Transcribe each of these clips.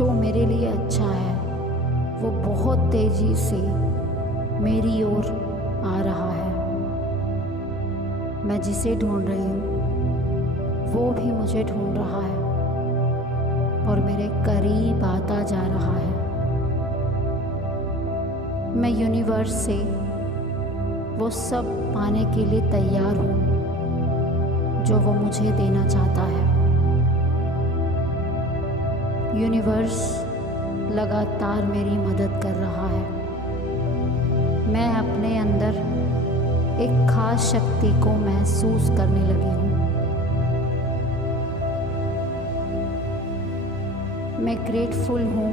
जो मेरे लिए अच्छा है वो बहुत तेज़ी से मेरी ओर आ रहा है। मैं जिसे ढूंढ रही हूँ वो भी मुझे ढूंढ रहा है और मेरे करीब आता जा रहा है। मैं यूनिवर्स से वो सब पाने के लिए तैयार हूँ जो वो मुझे देना चाहता है। यूनिवर्स लगातार मेरी मदद कर रहा है। मैं अपने अंदर एक खास शक्ति को महसूस करने लगी हूँ। मैं ग्रेटफुल हूँ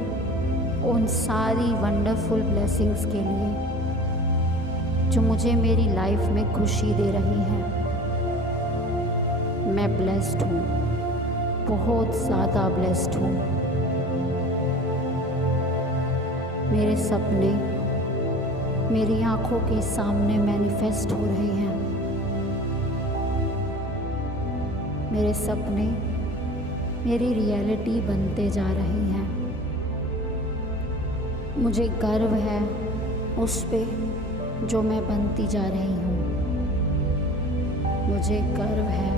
उन सारी वंडरफुल ब्लेसिंग्स के लिए जो मुझे मेरी लाइफ में खुशी दे रही हैं। मैं ब्लेस्ड हूँ, बहुत ज़्यादा ब्लेस्ड हूँ। मेरे सपने मेरी आँखों के सामने मैनिफेस्ट हो रहे हैं। मेरे सपने मेरी रियलिटी बनते जा रही हैं। मुझे गर्व है उस पे जो मैं बनती जा रही हूँ। मुझे गर्व है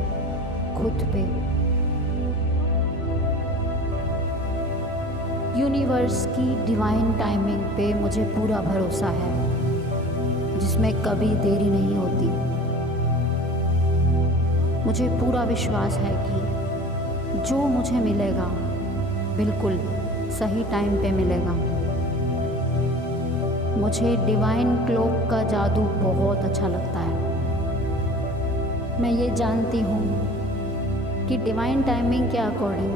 खुद पे। यूनिवर्स की डिवाइन टाइमिंग पे मुझे पूरा भरोसा है, जिसमें कभी देरी नहीं होती। मुझे पूरा विश्वास है कि जो मुझे मिलेगा बिल्कुल सही टाइम पे मिलेगा। मुझे डिवाइन क्लॉक का जादू बहुत अच्छा लगता है। मैं ये जानती हूँ कि डिवाइन टाइमिंग के अकॉर्डिंग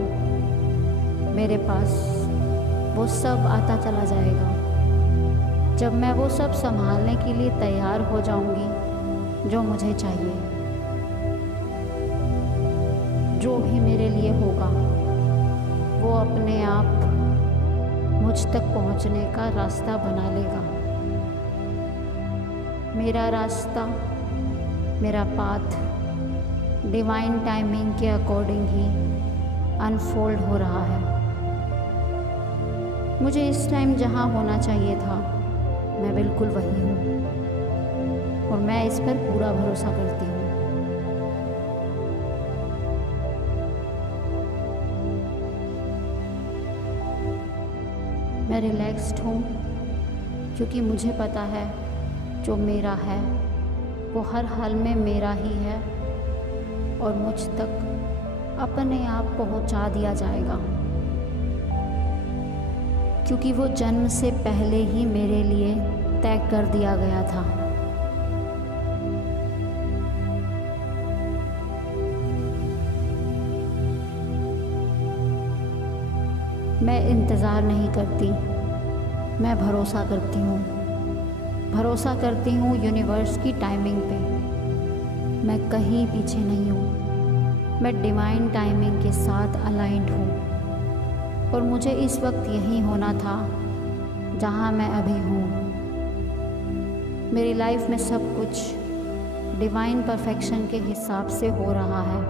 मेरे पास वो सब आता चला जाएगा। जब मैं वो सब संभालने के लिए तैयार हो जाऊंगी जो मुझे चाहिए, जो भी मेरे लिए होगा वो अपने आप मुझ तक पहुंचने का रास्ता बना लेगा। मेरा रास्ता, मेरा पाथ डिवाइन टाइमिंग के अकॉर्डिंग ही अनफोल्ड हो रहा है। मुझे इस टाइम जहाँ होना चाहिए था मैं बिल्कुल वही हूँ और मैं इस पर पूरा भरोसा करती हूँ। मैं रिलैक्स्ड हूँ क्योंकि मुझे पता है जो मेरा है वो हर हाल में मेरा ही है और मुझ तक अपने आप पहुँचा दिया जाएगा, क्योंकि वो जन्म से पहले ही मेरे लिए तय कर दिया गया था। मैं इंतज़ार नहीं करती, मैं भरोसा करती हूँ। भरोसा करती हूँ यूनिवर्स की टाइमिंग पे। मैं कहीं पीछे नहीं हूँ, मैं डिवाइन टाइमिंग के साथ अलाइंड हूँ और मुझे इस वक्त यहीं होना था जहाँ मैं अभी हूँ। मेरी लाइफ में सब कुछ डिवाइन परफेक्शन के हिसाब से हो रहा है।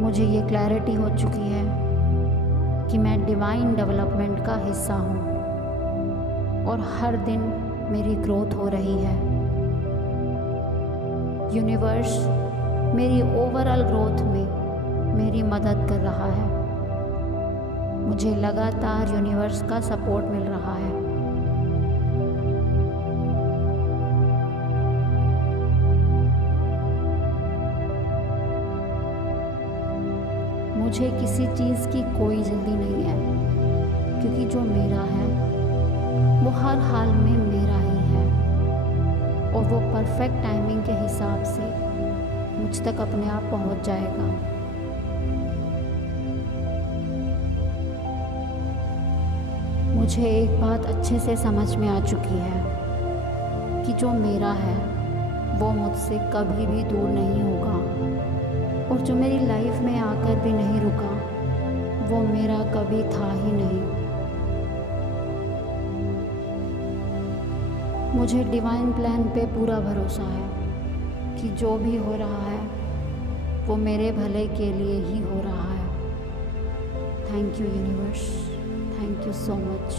मुझे ये क्लैरिटी हो चुकी है कि मैं डिवाइन डेवलपमेंट का हिस्सा हूँ और हर दिन मेरी ग्रोथ हो रही है। यूनिवर्स मेरी ओवरऑल ग्रोथ में मेरी मदद कर रहा है। मुझे लगातार यूनिवर्स का सपोर्ट मिल रहा है। मुझे किसी चीज़ की कोई जल्दी नहीं है, क्योंकि जो मेरा है वो हर हाल में मेरा ही है और वो परफेक्ट टाइमिंग के हिसाब से मुझ तक अपने आप पहुंच जाएगा। मुझे एक बात अच्छे से समझ में आ चुकी है कि जो मेरा है वो मुझसे कभी भी दूर नहीं होगा और जो मेरी लाइफ में आकर भी नहीं रुका वो मेरा कभी था ही नहीं। मुझे डिवाइन प्लान पे पूरा भरोसा है कि जो भी हो रहा है वो मेरे भले के लिए ही हो रहा है। Thank you universe, thank you so much.